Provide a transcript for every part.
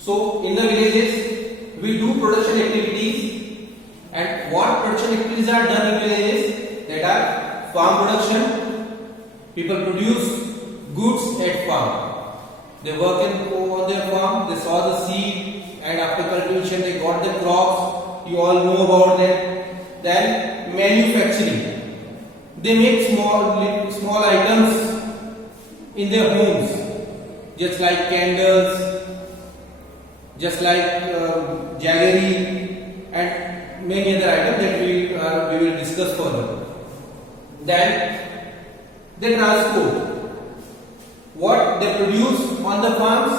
So in the villages we do production activities, and what production activities are done in villages? That are farm production. People produce goods at farm. They work on their farm, they sow the seed, and after cultivation they got the crops. You all know about that. Then manufacturing. They make small items in their homes, just like candles, just like jaggery, and many other items that we will discuss further. Then they transport what they produce on the farms,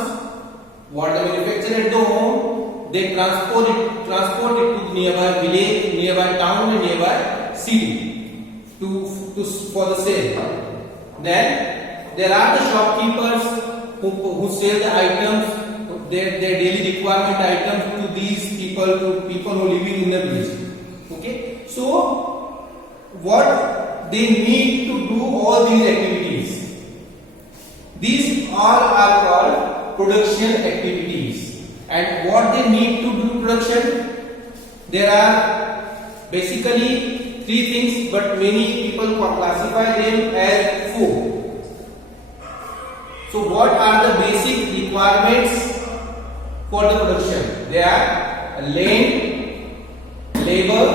what they manufacture at the home. They transport it to nearby village, nearby town, and nearby city for the sale. Then there are the shopkeepers who sell the items, their daily requirement items to these people, to people who are living in the village. Okay, so what they need to do all these activities, these all are called production activities. And what they need to do production, there are basically three things, but many people classify them as four. So what are the basic requirements for the production? They are land, labor,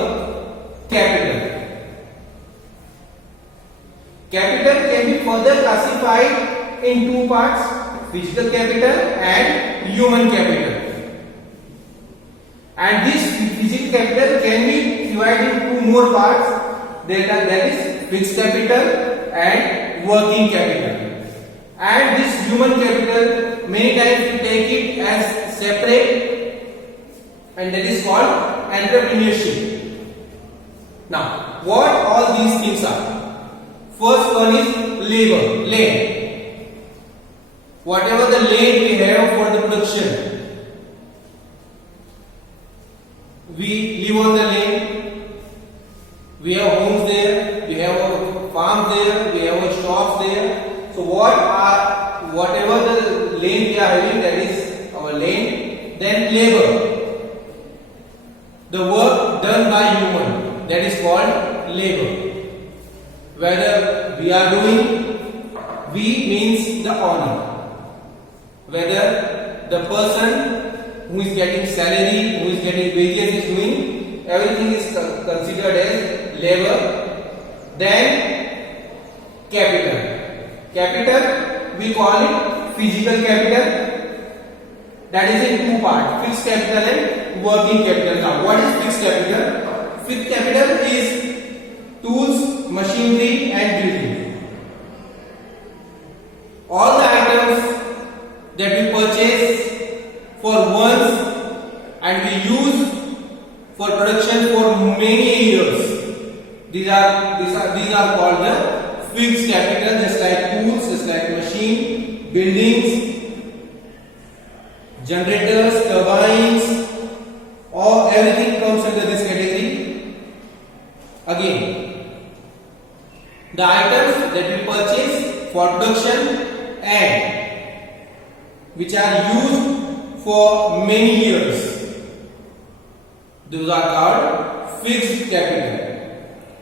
capital. Capital can be further classified in two parts: physical capital and human capital. And this physical capital can be divided into two more parts, that is fixed capital and working capital. And this human capital, many times we take it as separate, and that is called entrepreneurship. Now, what all these things are? First one is labor, land. Whatever the land we have for the production, we live on the land, we have homes there, we have our farms there, we have our shops there. So whatever the land we are having, that is our land. Then labor, the work done by human, that is called labor. Whether we are doing, we means the owner. Whether the person who is getting salary, who is getting wages is doing, everything is considered as labor. Then capital. Capital, we call it physical capital. That is in two parts: fixed capital and working capital. Now, what is fixed capital? Fixed capital is tools, machinery, and building. All the items that we purchase for once and we use for production for many years, these are called the fixed capital, just like tools, just like machine, buildings, generators, turbines, or everything comes under this category. Again, the items that we purchase for production and which are used for many years, those are called fixed capital.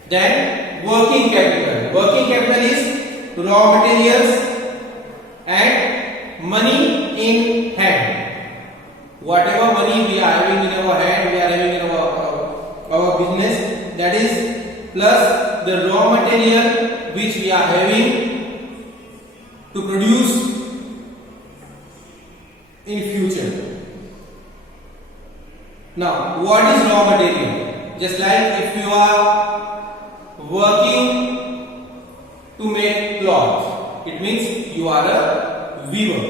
Then working capital. Working capital is raw materials and money in hand. Whatever money we are having in our hand, we are having in our business, that is plus the raw material which we are having to produce in future. Now, what is raw material? Just like if you are working to make cloth, it means you are a weaver.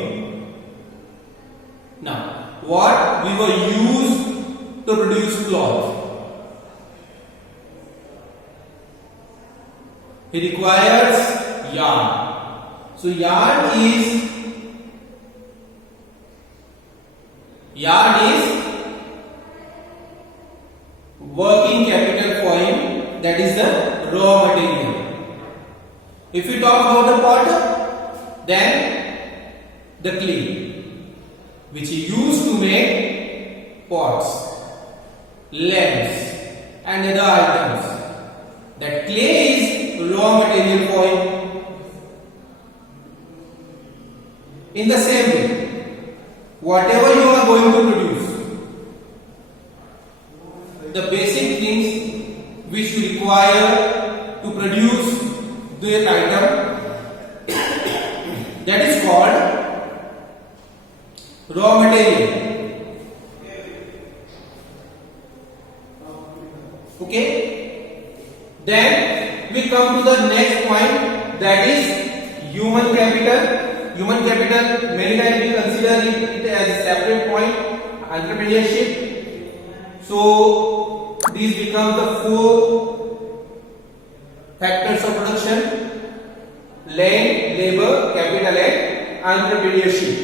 Now, what weaver use to produce cloth? He requires yarn. So yarn is working capital for him, that is the raw material. If we talk about the potter, then the clay which he used to to make pots, lamps and other items. That clay is raw material for him. In the same way, whatever you are going to produce, the basic things which you require to produce the item, that is called raw material. Okay? Then we come to the next point, that is human capital. Human capital, many times we consider it as a separate point, entrepreneurship. So these become the four factors of production: land, labor, capital and entrepreneurship.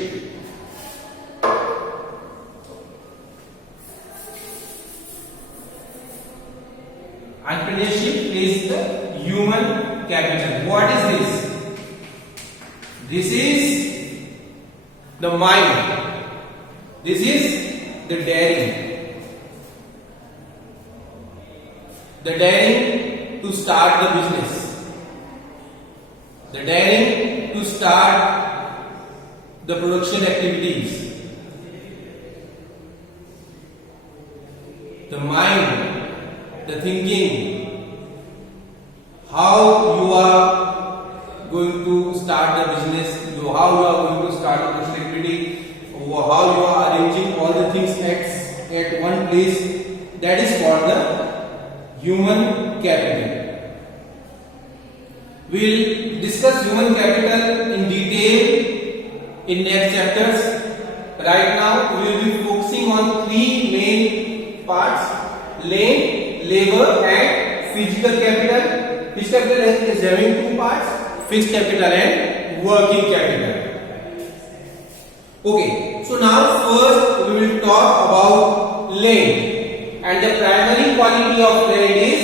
Entrepreneurship is the human capital. What is this? This is the mind. This is the daring. The daring to start the business. The daring to start the production activities. The mind, the thinking, how you are going to start the business, how you are going to start the production activity, how you are arranging all the things at one place. That is called the human capital. We will discuss human capital in detail in next chapters. Right now we will be focusing on three main parts: land, labor and physical capital. Physical capital is having two parts: fixed capital and working capital. Okay, so now first we will talk about land, and the primary quality of land is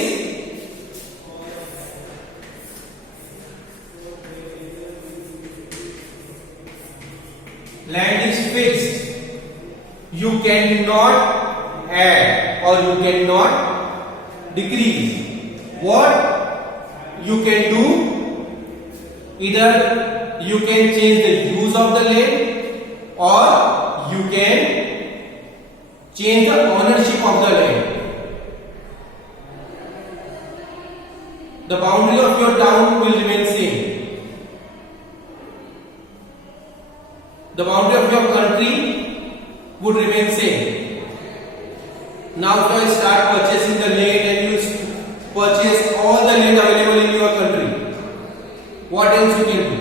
land is fixed. You cannot add or you cannot decrease. What you can do, either you can change the use of the land or you can change the ownership of the land. The boundary of your town will remain same. The boundary of your country would remain same. Now if you start purchasing the land and you purchase all the land available in your country, what else you can do?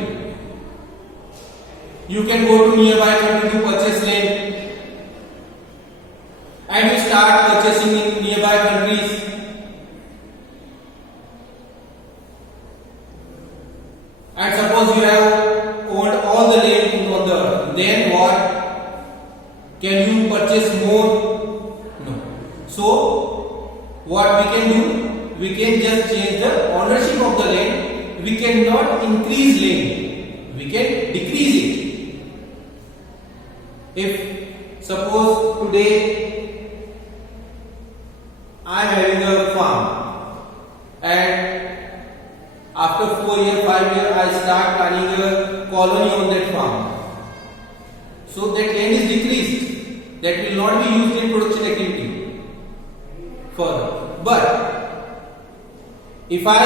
You can go to nearby country to purchase land, and you start purchasing in nearby countries. And suppose you have owned all the land on the earth, then what? Can you purchase more? No. So what we can do? We can just change the ownership of the land. We cannot increase land. We can decrease it. If suppose today I am having a farm, and after 4 years, 5 years, I start planning a colony on that farm. So that land is decreased. That will not be used in production activity further. But if I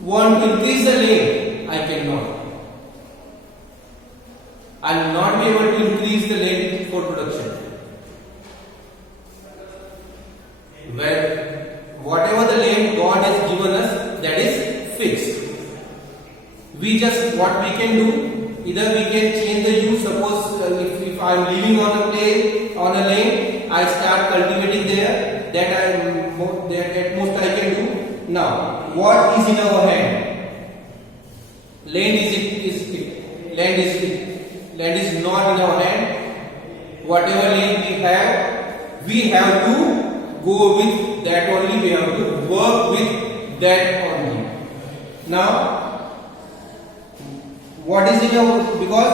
want to increase the land, I cannot. I will not be able to increase the land for production. Where whatever the land God has given us, that is fixed. We just, what we can do, either we can change the use. Suppose if I am living on a place, on a land, I start cultivating there. That at most I can do. Now, what is in our hand? Land is not in our hand. Whatever land we have to go with that only. We have to work with that only. Now, what is in our, because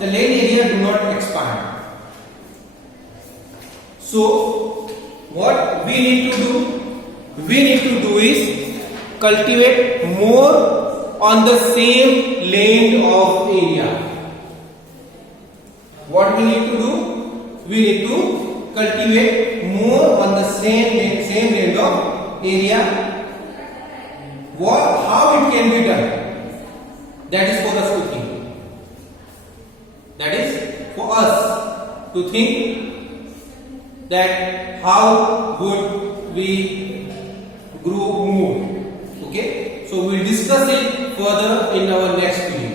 the land area do not expand. So what we need to do? We need to do is cultivate more on the same lane of area. What we need to do? We need to cultivate more on the same lane of area. How it can be done? That is for us to think. That is for us to think that how would we grow more. Okay, so we'll discuss it further in our next video.